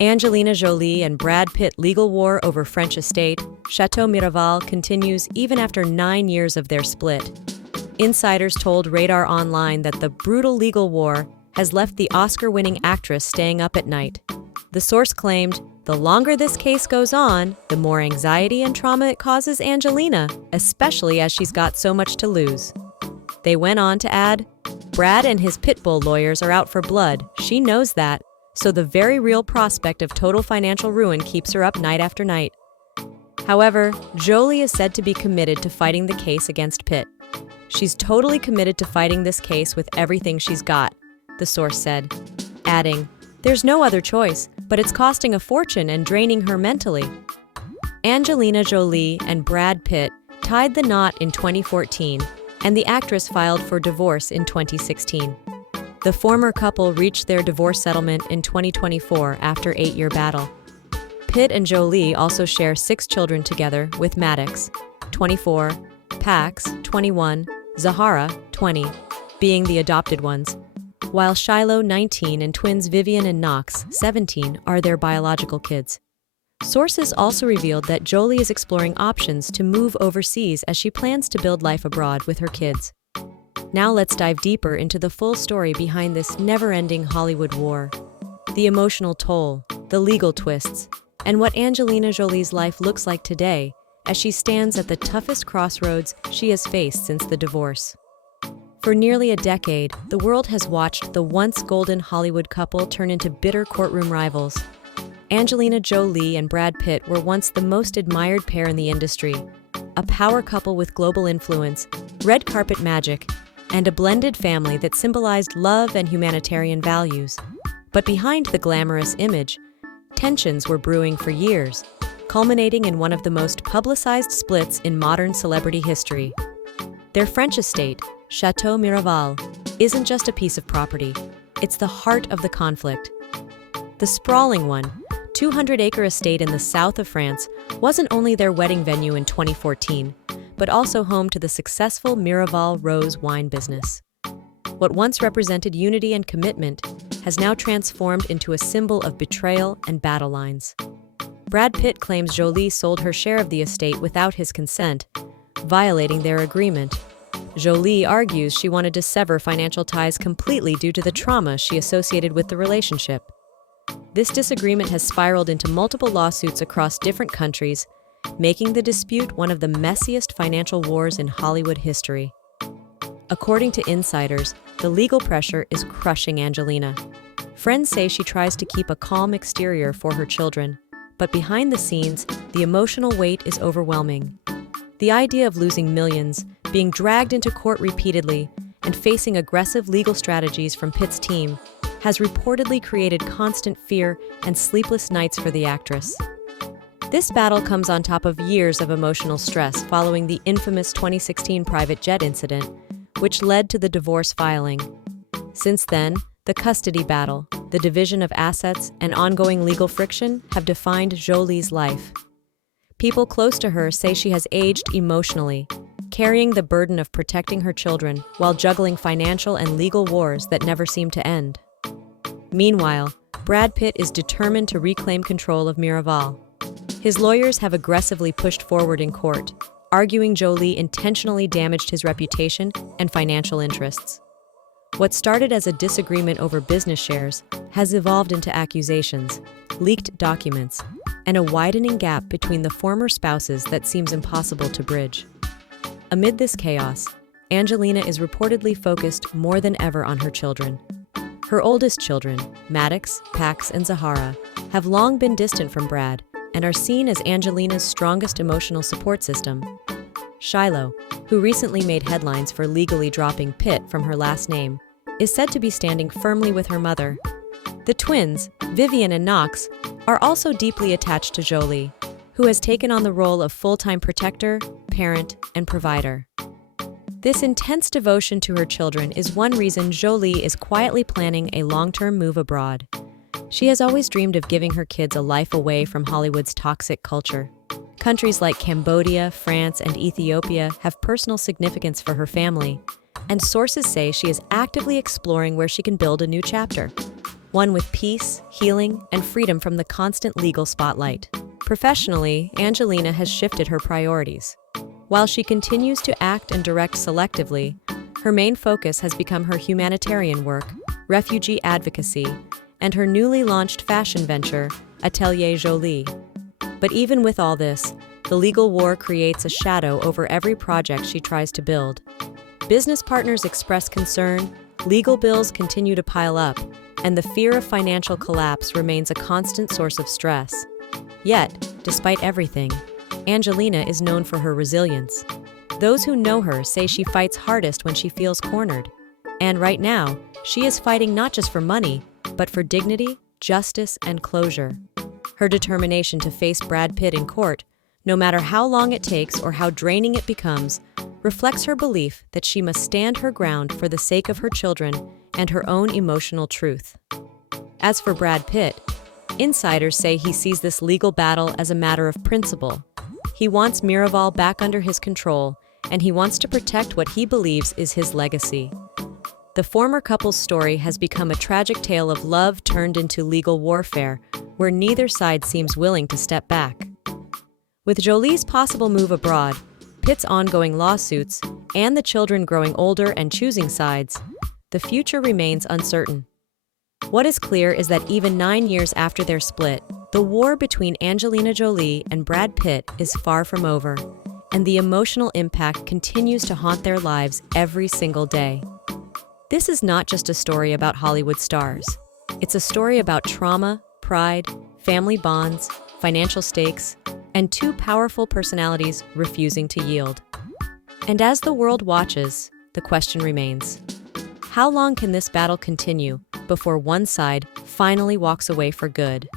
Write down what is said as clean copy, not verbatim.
Angelina Jolie and Brad Pitt legal war over French estate, Château Miraval, continues even after 9 years of their split. Insiders told Radar Online that the brutal legal war has left the Oscar-winning actress staying up at night. The source claimed, "The longer this case goes on, the more anxiety and trauma it causes Angelina, especially as she's got so much to lose." They went on to add, "Brad and his pitbull lawyers are out for blood, she knows that, so the very real prospect of total financial ruin keeps her up night after night." However, Jolie is said to be committed to fighting the case against Pitt. "She's totally committed to fighting this case with everything she's got," the source said, adding, "There's no other choice, but it's costing a fortune and draining her mentally." Angelina Jolie and Brad Pitt tied the knot in 2014, and the actress filed for divorce in 2016. The former couple reached their divorce settlement in 2024 after an 8-year battle. Pitt and Jolie also share 6 children together with Maddox, 24, Pax, 21, Zahara, 20, being the adopted ones, while Shiloh, 19, and twins Vivian and Knox, 17, are their biological kids. Sources also revealed that Jolie is exploring options to move overseas as she plans to build life abroad with her kids. Now let's dive deeper into the full story behind this never-ending Hollywood war. The emotional toll, the legal twists, and what Angelina Jolie's life looks like today as she stands at the toughest crossroads she has faced since the divorce. For nearly a decade, the world has watched the once golden Hollywood couple turn into bitter courtroom rivals. Angelina Jolie and Brad Pitt were once the most admired pair in the industry, a power couple with global influence, red carpet magic, and a blended family that symbolized love and humanitarian values. But behind the glamorous image, tensions were brewing for years, culminating in one of the most publicized splits in modern celebrity history. Their French estate, Château Miraval, isn't just a piece of property, it's the heart of the conflict. The sprawling 200-acre estate in the south of France wasn't only their wedding venue in 2014, but also home to the successful Miraval Rose wine business. What once represented unity and commitment has now transformed into a symbol of betrayal and battle lines. Brad Pitt claims Jolie sold her share of the estate without his consent, violating their agreement. Jolie argues she wanted to sever financial ties completely due to the trauma she associated with the relationship. This disagreement has spiraled into multiple lawsuits across different countries, making the dispute one of the messiest financial wars in Hollywood history. According to insiders, the legal pressure is crushing Angelina. Friends say she tries to keep a calm exterior for her children, but behind the scenes, the emotional weight is overwhelming. The idea of losing millions, being dragged into court repeatedly, and facing aggressive legal strategies from Pitt's team has reportedly created constant fear and sleepless nights for the actress. This battle comes on top of years of emotional stress following the infamous 2016 private jet incident, which led to the divorce filing. Since then, the custody battle, the division of assets, and ongoing legal friction have defined Jolie's life. People close to her say she has aged emotionally, carrying the burden of protecting her children while juggling financial and legal wars that never seem to end. Meanwhile, Brad Pitt is determined to reclaim control of Miraval. His lawyers have aggressively pushed forward in court, arguing Jolie intentionally damaged his reputation and financial interests. What started as a disagreement over business shares has evolved into accusations, leaked documents, and a widening gap between the former spouses that seems impossible to bridge. Amid this chaos, Angelina is reportedly focused more than ever on her children. Her oldest children, Maddox, Pax, and Zahara, have long been distant from Brad and are seen as Angelina's strongest emotional support system. Shiloh, who recently made headlines for legally dropping Pitt from her last name, is said to be standing firmly with her mother. The twins, Vivian and Knox, are also deeply attached to Jolie, who has taken on the role of full-time protector, parent, and provider. This intense devotion to her children is one reason Jolie is quietly planning a long-term move abroad. She has always dreamed of giving her kids a life away from Hollywood's toxic culture. Countries like Cambodia, France, and Ethiopia have personal significance for her family, and sources say she is actively exploring where she can build a new chapter. one with peace, healing, and freedom from the constant legal spotlight. Professionally, Angelina has shifted her priorities. While she continues to act and direct selectively, her main focus has become her humanitarian work, refugee advocacy, and her newly launched fashion venture, Atelier Jolie. But even with all this, the legal war creates a shadow over every project she tries to build. Business partners express concern, legal bills continue to pile up, and the fear of financial collapse remains a constant source of stress. Yet, despite everything, Angelina is known for her resilience. Those who know her say she fights hardest when she feels cornered. And right now, she is fighting not just for money, but for dignity, justice, and closure. Her determination to face Brad Pitt in court, no matter how long it takes or how draining it becomes, reflects her belief that she must stand her ground for the sake of her children and her own emotional truth. As for Brad Pitt, insiders say he sees this legal battle as a matter of principle. He wants Miraval back under his control, and he wants to protect what he believes is his legacy. The former couple's story has become a tragic tale of love turned into legal warfare, where neither side seems willing to step back. With Jolie's possible move abroad, Pitt's ongoing lawsuits, and the children growing older and choosing sides, the future remains uncertain. What is clear is that even 9 years after their split, the war between Angelina Jolie and Brad Pitt is far from over, and the emotional impact continues to haunt their lives every single day. This is not just a story about Hollywood stars. It's a story about trauma, pride, family bonds, financial stakes, and two powerful personalities refusing to yield. And as the world watches, the question remains: how long can this battle continue before one side finally walks away for good?